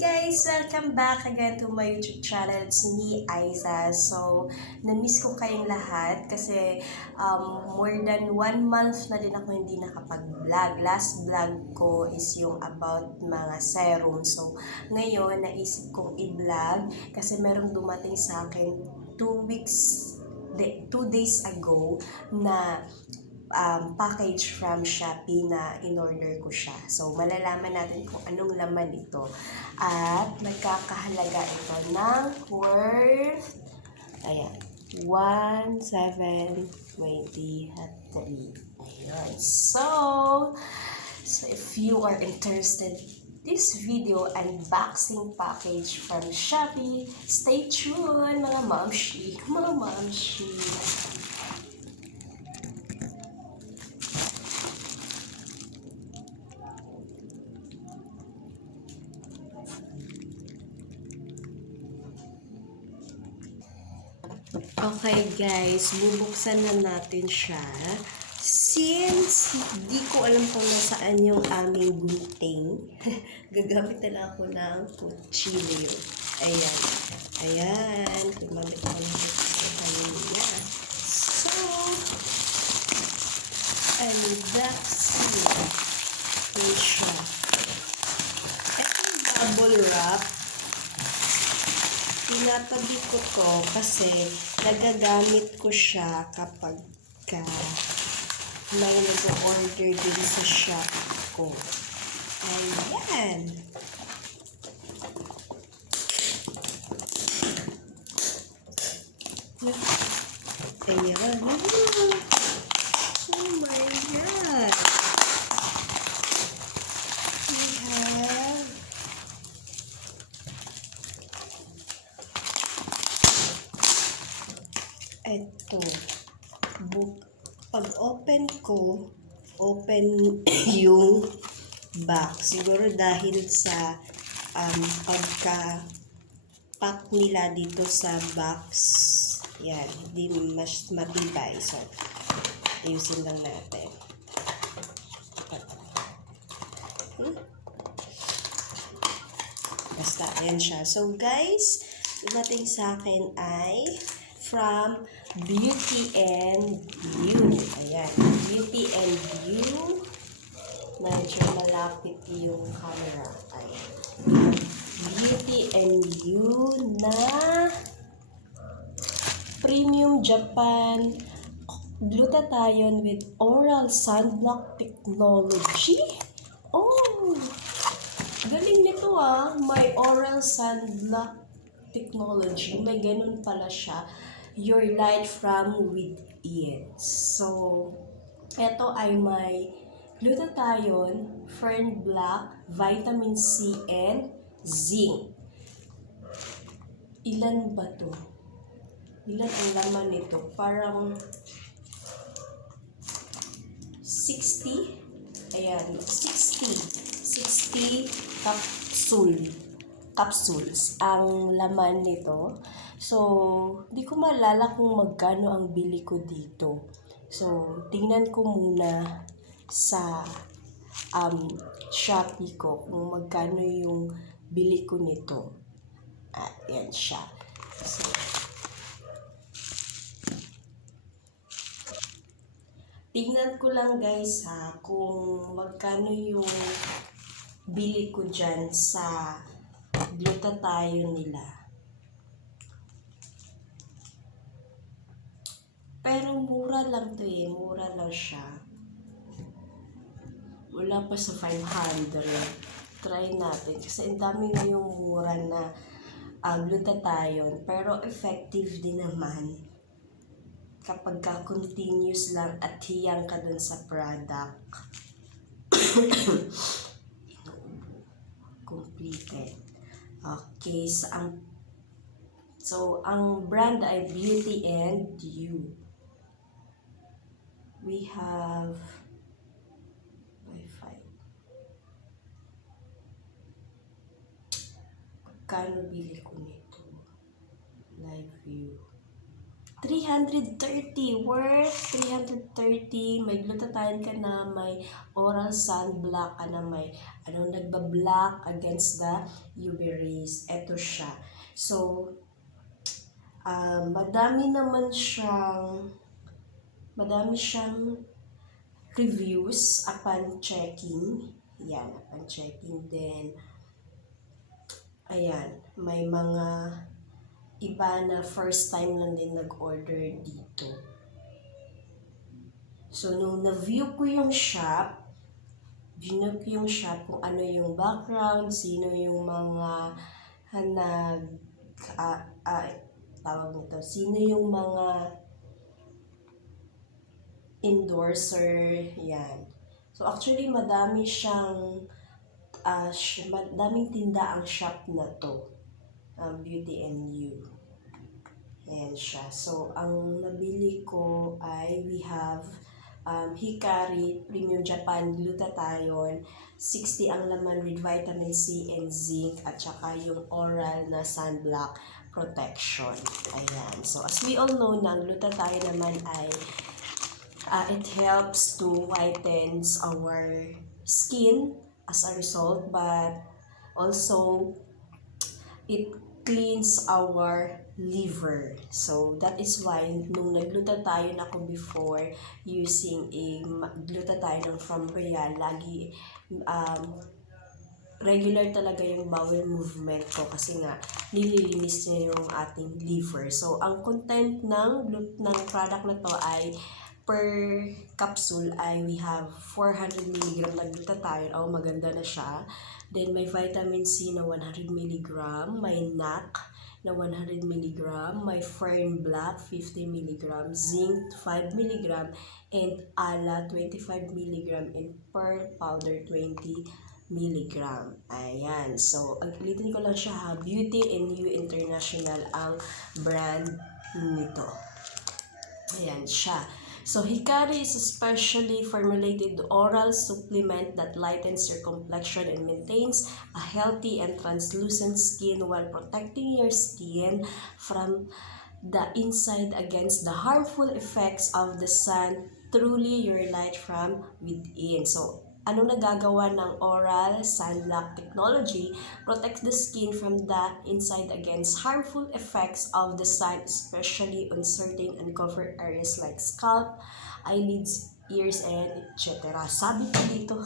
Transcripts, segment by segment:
guys! Welcome back again to my YouTube channel. It's me, Aiza. So, na-miss ko kayong lahat kasi more than 1 month na din ako hindi nakapag-vlog. Last vlog ko is yung about mga serum. So, ngayon, naisip kong i-vlog kasi merong dumating sa akin 2 days ago na package from Shopee na in-order ko siya. So, malalaman natin kung anong laman ito. At nagkakahalaga ito ng worth, ayan, 1,723. Ayan. So, if you are interested this video unboxing package from Shopee, stay tuned, mga mamshi. Okay guys, bubuksan na natin siya. Since di ko alam kung nasaan yung aming gluten, gagamit na lang ako ng kutsilyo. Ayan. Ayan. Gumamit ako ng kutsilyo. So, unboxing ko siya. Itong bubble wrap, tinatabi ko to kasi nagagamit ko siya kapag may nag-order din sa shop ko. Ayan. Ayan. Oh my God. We have ito. Pag open ko, open yung box. Siguro dahil sa pagka-pack nila dito sa box. Yan, hindi mas matibay. So, ayusin lang natin. Basta, ayan siya. So, guys, dumating sa akin ay from Beauty and You. Ayan. Beauty and You. Medyo malapit yung camera. Ayan. Beauty and You na Premium Japan Glutathione with Oral Sunblock Technology. Oh! Galing nito ah. May Oral Sunblock Technology. May ganun pala siya. Your light from within. So, ito ay may glutathione, fern black, vitamin C, and zinc. Ilan ba to? Ilan ang laman nito? Parang 60? Ayan, 60 capsules ang laman nito. So, di ko maalala kung magkano ang bili ko dito. So, tingnan ko muna sa Shopee ko kung magkano yung bili ko nito. At yan siya. So, tingnan ko lang guys ha kung magkano yung bili ko dyan sa glutathione nila. Pero mura lang to eh. Mura lang siya. Wala pa sa 500. Try natin. Kasi ang dami na yung mura na glutathione. Pero effective din naman. Kapag continuous lang at hiyang ka dun sa product. Completed. Okay. So, ang brand ay Beauty and You. We have Wi-Fi. Kano bili ko nito? Live view. 330, worth 330. May glutathione ka na, may oral sunblock ka na, may nagbablock against the UV rays. Ito siya. So, madami siyang reviews upon checking. Yan, upon checking. Then, ayan, may mga iba na first time lang din nag-order dito. So, nung na-view ko yung shop kung ano yung background, sino yung mga sino yung mga endorser, yan. So, actually, madaming tinda ang shop na to. Beauty and You. Ayan siya. So, ang nabili ko ay we have Hikari Premium Japan Glutathione. 60 ang laman with vitamin C and zinc at saka yung oral na sunblock protection. Ayan. So, as we all know na, glutathione naman ay it helps to whitens our skin as a result, but also it cleans our liver. So, that is why nung nag-glutathione ako before using a glutathione from Real, lagi regular talaga yung bowel movement ko kasi nga nililinis niya yung ating liver. So, ang content ng product na to ay per capsule ay we have 400 mg na glutathione. Maganda na siya. Then, may vitamin C na 100 mg, may NAC na 100 mg, may Fern Black 50 mg, zinc 5 mg, and ALA 25 mg, and pearl powder 20 mg. Ayan. So, ang ulitin ko lang siya ha, Beauty and You International ang brand nito. Ayan siya. So, Hikari is a specially formulated oral supplement that lightens your complexion and maintains a healthy and translucent skin while protecting your skin from the inside against the harmful effects of the sun. Truly your light from within. So, anong nagagawa ng oral sunblock technology? Protects the skin from the inside against harmful effects of the sun, especially on certain uncovered areas like scalp, eyelids, ears, and etc. Sabi ko dito,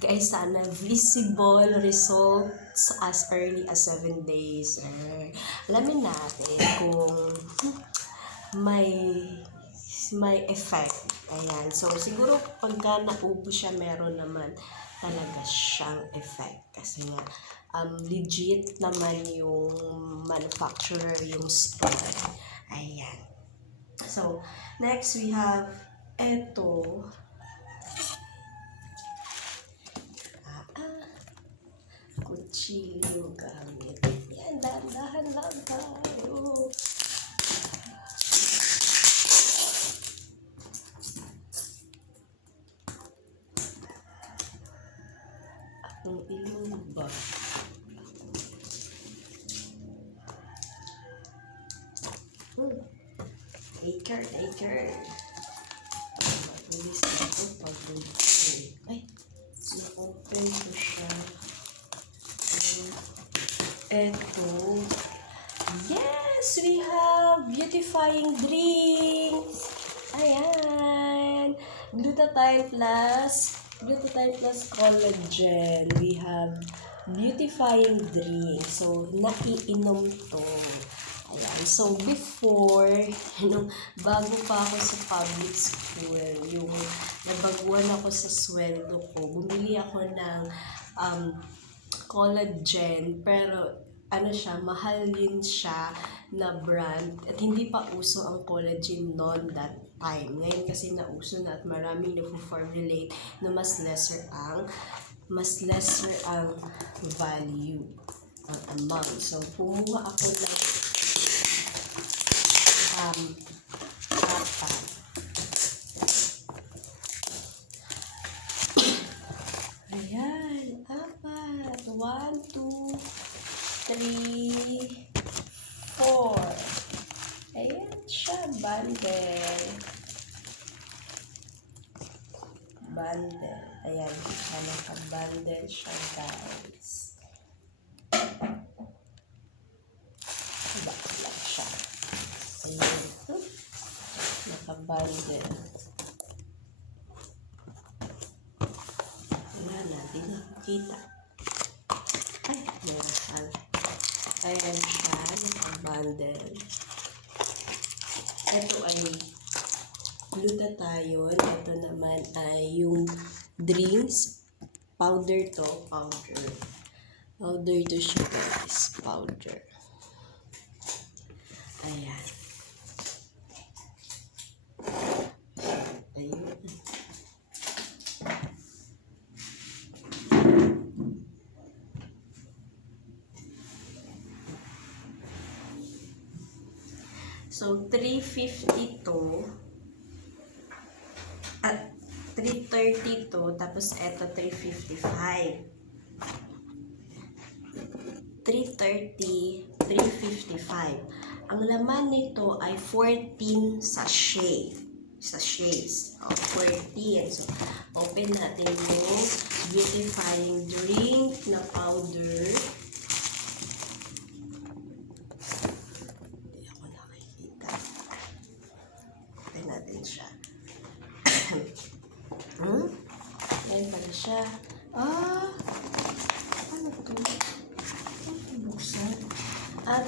guys, sana visible results as early as 7 days. Alamin natin kung may effect. Ayan. So, siguro pagka naubo siya, meron naman talaga siyang effect. Kasi nga, legit naman yung manufacturer, yung store. Ayan. So, next we have eto. Kutsilyo gamit. Yan, dahan-dahan lang tayo. Ang ilong ba? Acre. Mabilis na ito pag-open. Ay, na-open ko siya. Eto. Yes! We have Beautifying drinks! Ayan! Glutathione plus Collagen. We have Beautifying drink. So, naiinom to. Ayan. So, before, bago pa ako sa public school, yung nabaguan ako sa sweldo ko, bumili ako ng Collagen, pero mahal din siya na brand at hindi pa uso ang collagen noon that time. Ngayon kasi nauso na at maraming na-formulate na mas lesser ang value, ang amount. So, pumuha ako ng apat. Ayan, apat. 1, 2, 3, 4. Ayan siya, bundle. Bundle. Ayan, naka-bundle siya, guys. Bakla siya. Ayan. Naka-bundle. Wala natin nakikita. Ay, mahal. Ayan siya, naka-bundle. Ito ay glutathione. Ito naman ay yung drinks. Powder to. Powder. Powder to siya, guys. Powder. Ayan. Ayun. So, 350 to at 330 to, tapos eto 355. 330, 355. Ang laman nito ay 14 sachets. Oh, 14. So, open natin yung beautifying drink na powder. Hindi ako nakikita. Open natin siya. Ayan pala siya. Ano ito? Buksan.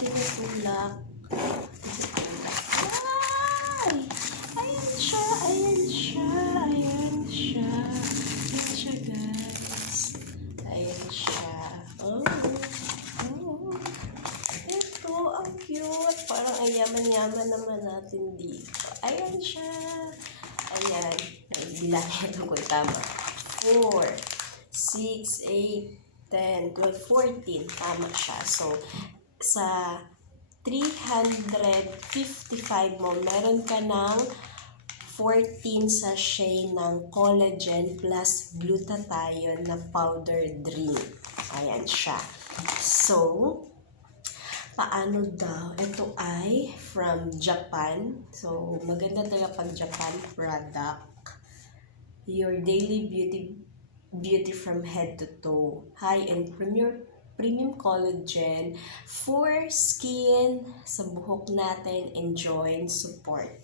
Tinutulak. Ay! Ayan siya, guys. Ayan siya. Ito, ang cute. Parang ay yaman-yaman naman natin dito. Ayan siya. Ayan. Bilangin ito ko tama. 4, 6, 8, 10, 12, 14. Tama siya. So, sa 355 mo, meron ka ng 14 sachet ng collagen plus glutathione na powder drink. Ayan siya. So, paano daw? Ito ay from Japan. So, maganda talaga pag Japan product. Your daily beauty from head to toe. High-end premium collagen for skin, sa buhok natin, and joint support.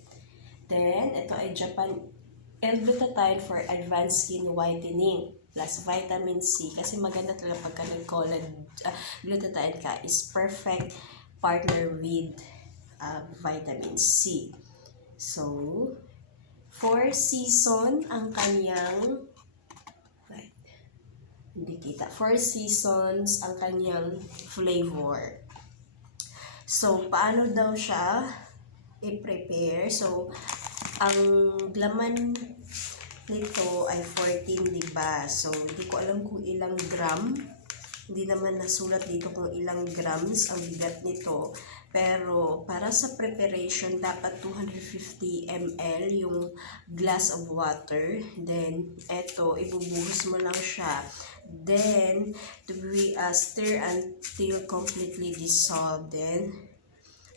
Then, ito ay Japan L-glutathione for advanced skin whitening plus vitamin C. Kasi maganda talaga pagka nag-glutathione ka, is perfect partner with vitamin C. So, 4 season ang kanyang hindi kita. 4 seasons ang kanyang flavor. So, paano daw siya i-prepare? So, ang laman nito ay 14, diba? So, hindi ko alam kung ilang gram. Hindi naman nasulat dito kung ilang grams ang bigat nito. Pero, para sa preparation, dapat 250 ml yung glass of water. Then, eto, ibubuhos mo lang siya. Then, to be stir until completely dissolved. Then,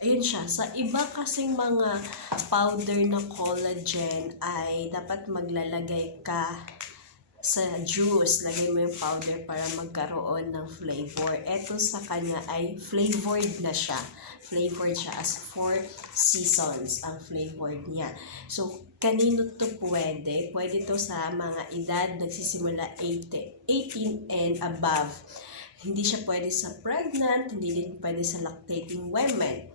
ayun siya. Sa iba kasing mga powder na collagen ay dapat maglalagay ka sa juice. Lagay mo yung powder para magkaroon ng flavor. Ito sa kanya ay flavored na siya. Flavored siya as 4 seasons ang flavored niya. So, kanino to pwede? Pwede to sa mga edad nagsisimula 18 and above. Hindi siya pwede sa pregnant, hindi din pwede sa lactating women.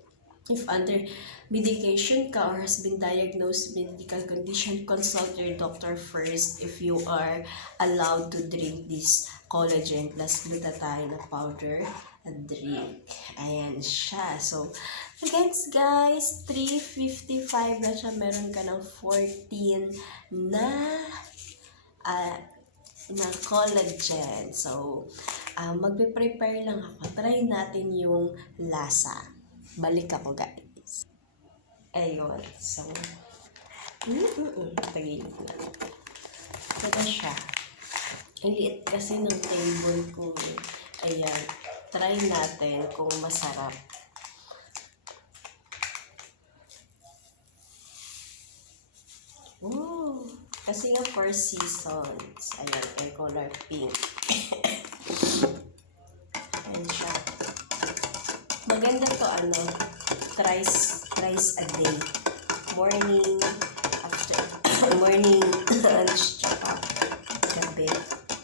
If under medication ka or has been diagnosed with medical condition, consult your doctor first if you are allowed to drink this collagen plus glutathione powder drink. Ayan siya. So, again guys, 355 na siya. Meron ka ng 14 na collagen. So, magpe-prepare lang ako. Try natin yung lasa. Balik ako, guys. Ayun. So, tagilid na. Ito na siya. Ang liit kasi ng table ko. Ayan. Try natin kung masarap. Kasi nga 4 seasons. Ayan, air color pink. Ayan siya. Maganda to, thrice a day. Morning, after, morning, lunch, tsaka gabi.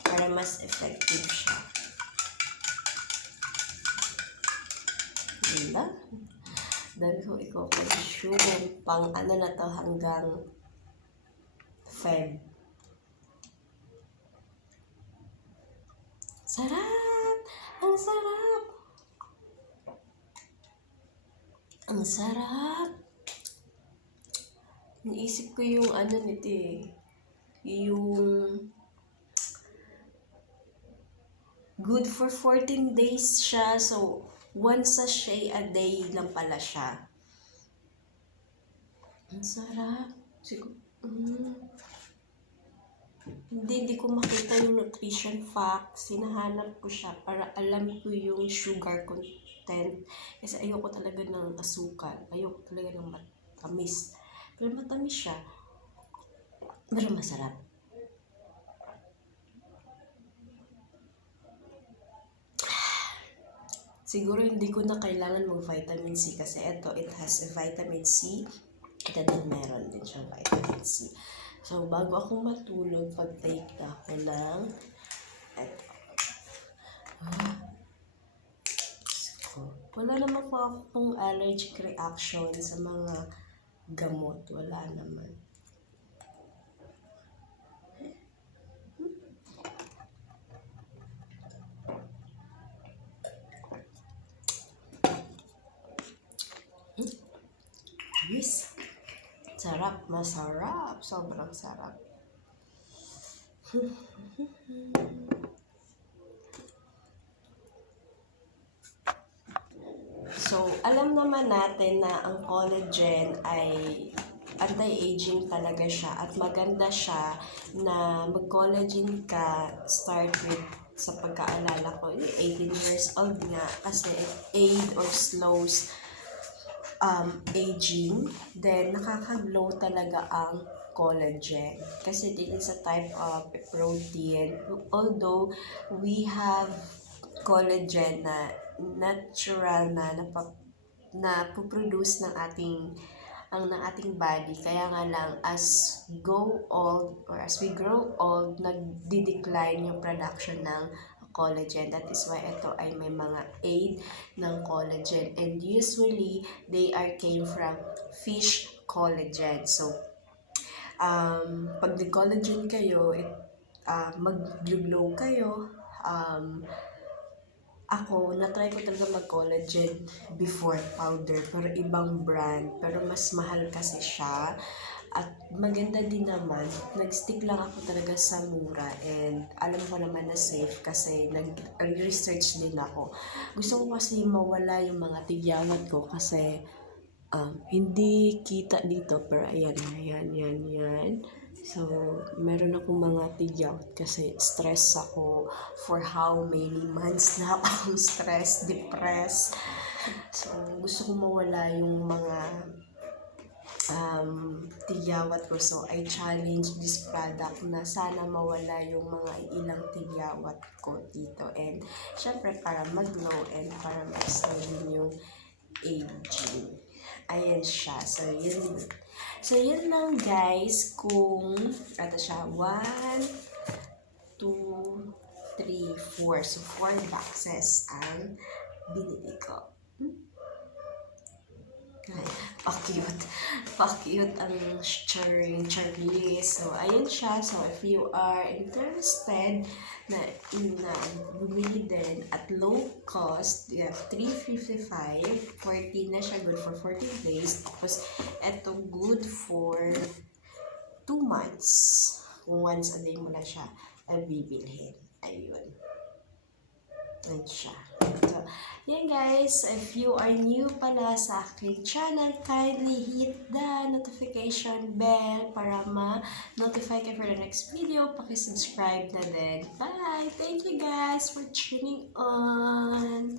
Para mas effective siya. Diba? Dami ko i-consume. Pang na to hanggang Feb. Sarap! Ang sarap! Ang sarap! Naisip ko yung nito yung good for 14 days siya. So, one sachet a day lang pala siya. Ang sarap. Hindi ko makita yung nutrition facts. Sinahanap ko siya para alam ko yung sugar content. Kasi ayoko talaga ng asukal. Ayoko talaga ng matamis. Pero matamis siya. Pero masarap. Siguro hindi ko na kailangan mag-vitamin C kasi ito, it has a vitamin C. Ito din meron din siyang vitamin C. So, bago ako matulog, pag-take na ako ng ito. Wala naman po akong allergic reaction sa mga gamot. Wala naman. Yes. Sarap, masarap. Sobrang sarap. So, alam naman natin na ang collagen ay anti-aging talaga siya at maganda siya na mag-collagen ka start with sa pagkaalala ko, 18 years old nga kasi it aid or slows aging, then nakaka-glow talaga ang collagen kasi this is a type of protein. Although we have collagen na natural na puproduce ng ating body, kaya nga lang as we grow old, nagdi-decline yung production ng collagen. That is why ito ay may mga aid ng collagen, and usually they came from fish collagen. So pag nag-collagen kayo, mag-glow kayo. Ako, na-try ko talaga mag-collagen before powder, pero ibang brand, pero mas mahal kasi siya. At maganda din naman, nag-stick lang ako talaga sa mura, and alam ko naman na safe kasi nag-research din ako. Gusto ko kasi mawala yung mga tigyawat ko kasi hindi kita dito, pero ayan. So, meron akong mga tigyawat kasi stress ako for how many months na akong stress, depressed. So, gusto ko mawala yung mga tigyawat ko. So, I challenge this product na sana mawala yung mga ilang tigyawat ko dito. And, syempre, para mag-glow and para ma-slow din yung aging. Ayan siya. So, yun lang guys. Kung, ito siya, 1, 2, 3, 4. So, 4 boxes ang binili ko. Ay, pa-cute ang Charlie. So, ayun siya. So, if you are interested na bumili din at low cost, you have 355, 14 na siya, good for 14 days. Tapos, eto good for 2 months. Kung once a day mo na siya bibilhin. Ayun. Ayun siya. So, yan guys, if you are new pala sa aking channel, kindly hit the notification bell para ma-notify ka for the next video. Paki-subscribe na din. Bye! Thank you guys for tuning on!